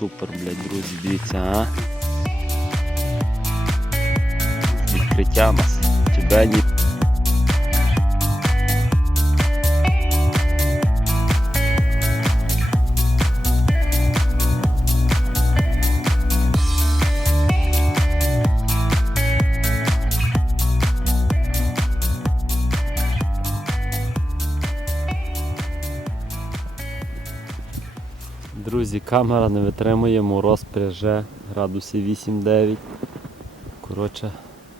супер, блядь, друзі, дивіться, а. Відкриття нас. Тебе ні. Друзі, камера не витримує, мороз пряже, градусів 8-9. Коротше,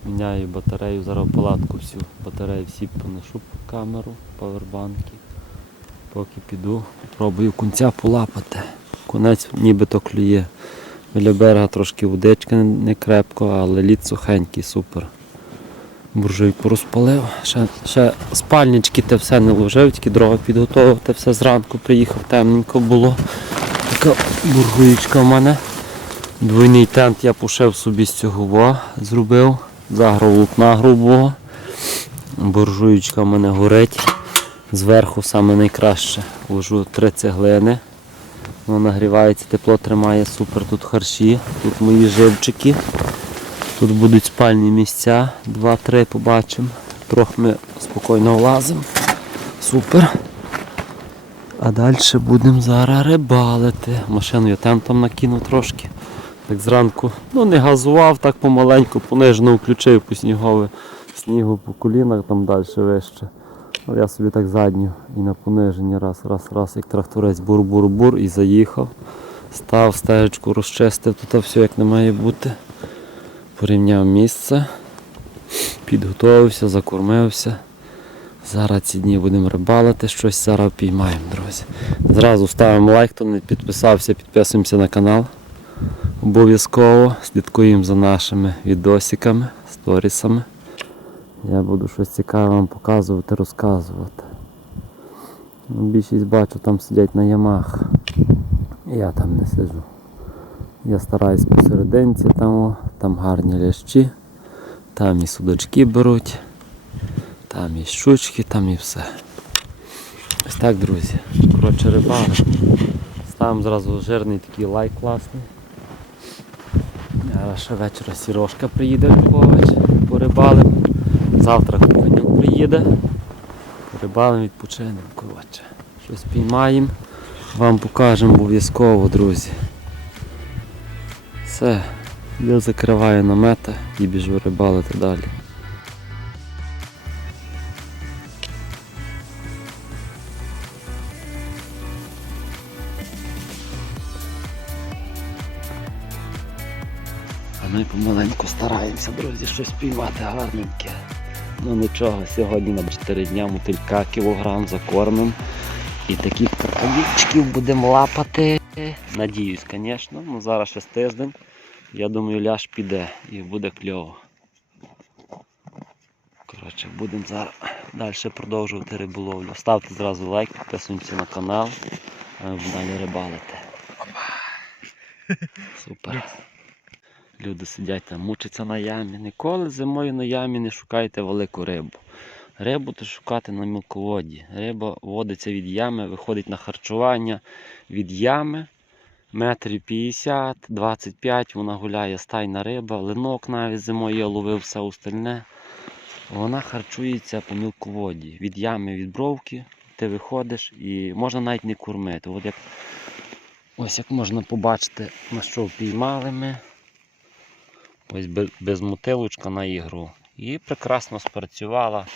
міняю батарею, зараз палатку всю. Батарею всі поношу по камеру, павербанки. Поки піду, пробую кунця полапати. Конець нібито клює. Біля берега трошки водичка не- крепко, але лід сухенький, супер. Буржуйку розпалив. Ще, ще спальнички те все не ложив, тільки дрова підготував, те все зранку приїхав, темненько було. Така бургуєчка в мене. Двойний тент я пошив собі з цього зробив. Заграв лукна грубого. Буржуєчка в мене горить. Зверху саме найкраще. Ложу три цеглини. Воно нагрівається, тепло тримає, супер. Тут харші, тут мої живчики. Тут будуть спальні місця, два-три побачимо. Трохи ми спокійно влазимо. Супер. А далі будемо зараз рибалити. Машину я тентом накинув трошки. Так зранку, ну не газував, так помаленьку, понижено включив по снігове. Снігу по колінах там далі вище. Але я собі так задню і на пониженні раз, раз, раз, як тракторець бур-бур-бур і заїхав. Став, стежечку розчистив, тут все як не має бути. Порівняв місце, підготовився, закормився. Зараз ці дні будемо рибалити, щось зараз піймаємо, друзі. Зразу ставимо лайк, хто не підписався, підписуємося на канал. Обов'язково слідкуємо за нашими відосиками, сторісами. Я буду щось цікаве вам показувати, розказувати. Ну, Більшість бачу, там сидять на ямах. Я там не сиджу. Я стараюсь посерединці, там, там гарні лящі, там і судочки беруть. Там і щучки, там і все. Ось так, друзі. Коротше, рибали. Ставимо зразу жирний такий лайк класний. А ще вечора Сірошка приїде Львович, порибалим. Завтра Куханюк приїде. Порибалим, відпочинемо. Коротше. Щось піймаємо. Вам покажемо обов'язково, друзі. Все. Я закриваю намети і біжу рибалити далі. Ми помаленьку стараємося, друзі, щось піймати гарненьке. Ну нічого, сьогодні на 4 дня мотилька кілограм закормим. І таких кролічків будемо лапати. Надіюсь, звісно. Ну зараз ще тиждень. Я думаю, ляж піде і буде кльово. Коротше, будемо зараз далі продовжувати риболовлю. Ставте зразу лайк, підписуємося на канал. Ми далі рибалити. Супер. Люди сидять там, мучаться на ямі. Ніколи зимою на ямі не шукайте велику рибу. Рибу то шукати на мілководі. Риба водиться від ями, виходить на харчування від ями. Метрів 50, 25, вона гуляє стайна риба, линок навіть зимою я ловив все остальне. Вона харчується по мілководі. Від ями, від бровки ти виходиш і можна навіть не кормити. От як, ось як можна побачити, на що впіймали ми. Ось без, без на ігру. І прекрасно спрацювала.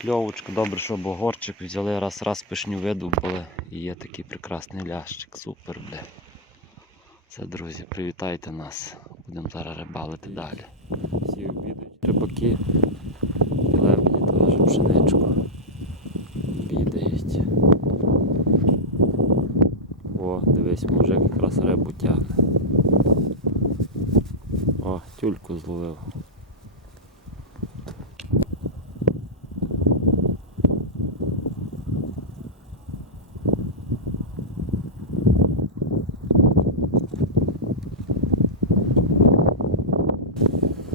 Кльовочка, добре, що богорчик взяли, раз раз пишню видубали. І є такий прекрасний лящик. Супер, бля. Це, друзі, привітайте нас. Будемо зараз рибалити далі. Всі обідають рибаки. І лебеді теж пшеничку. Обідають. О, дивись, мужик якраз рибу тягне. Тюльку зловив.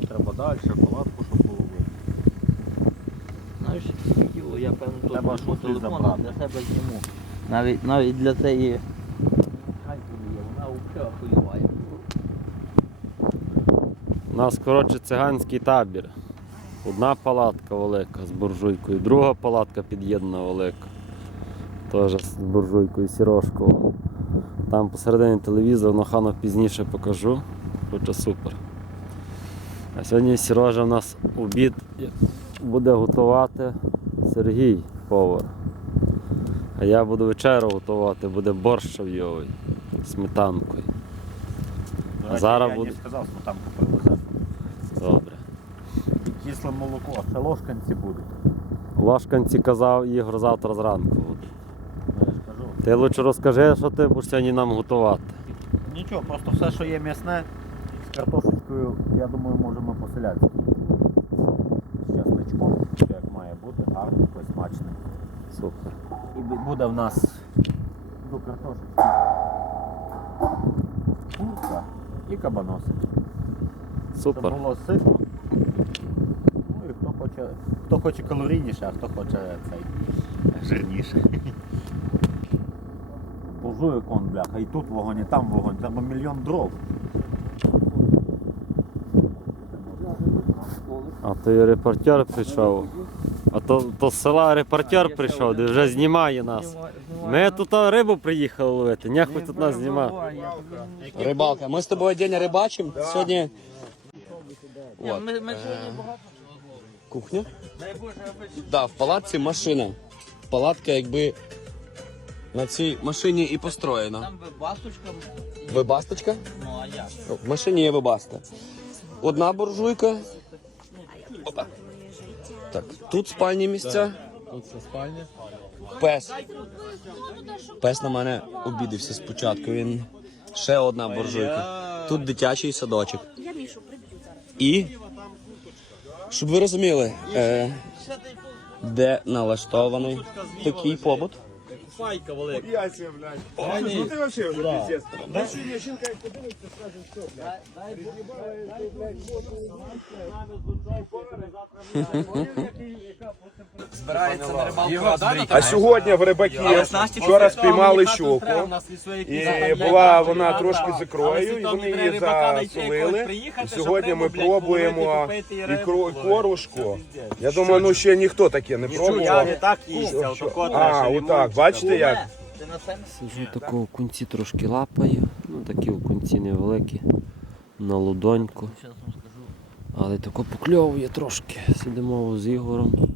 Треба далі, палатку, щоб було. Знаєш, відео я певно тут Треба візьму щось забрати. для себе зніму. Навіть навіть для цієї хай є, вона взагалі охуєває. У нас, коротше, циганський табір. Одна палатка велика з буржуйкою, друга палатка під'єднана велика. Теж з буржуйкою Сірошково. Там посередині телевізор, на ханах пізніше покажу. Коротше, супер. А сьогодні Сірожа в нас обід буде готувати Сергій повар. А я буду вечерю готувати, буде борщ шавйовий сметанкою. Речі, Зараз я буде- не сказав, сметанку привезе. Кисле молоко, ще ложканці будуть. Ложканці казав Ігор завтра зранку. Я ж кажу. Ти лучше розкажи, що ти будеш сьогодні нам готувати. Нічого, просто все, що є м'ясне, з картошечкою, я думаю, можемо поселятися. З чесничком, все як має бути, гарно, смачно. Супер. І буде в нас до картошечки курка і кабаносик. Щоб Супер. було ситно. Хоче, хто хоче калорійніше, а хто хоче цей жирніше. Буржує кон, бляха, і тут вогонь, і там вогонь, треба мільйон дров. А то і репортер прийшов. А то, то з села репортер прийшов, де вже знімає нас. Ми тут рибу приїхали ловити, нехуй тут нас знімати. Рибалка. Ми з тобою отдельно рибачимо. Сьогодні Ні, Ми, ми сьогодні багато. Кухня. Да, в палатці машина. Палатка якби на цій машині і построєна. Там басочка, Вибасточка? ну а як? В машині є вибаста. Одна буржуйка. Опа. Так, тут спальні місця. Тут це спальня. Пес. Пес на мене обідався спочатку. Він ще одна буржуйка. Тут дитячий садочок. І, щоб ви розуміли, е, де налаштований такий побут. А сьогодні в рибаків вчора спіймали щуку. І була вона трошки з ікрою, і вони її засолили. І сьогодні ми пробуємо ікру і корушку. Я думаю, ну ще ніхто таке не пробував. так А, отак, бачите як? Ти на себе? Сиджу тако в кінці трошки лапаю. Ну такі в кінці невеликі. На лудоньку. Але тако покльовує трошки. Сидимо з Ігором.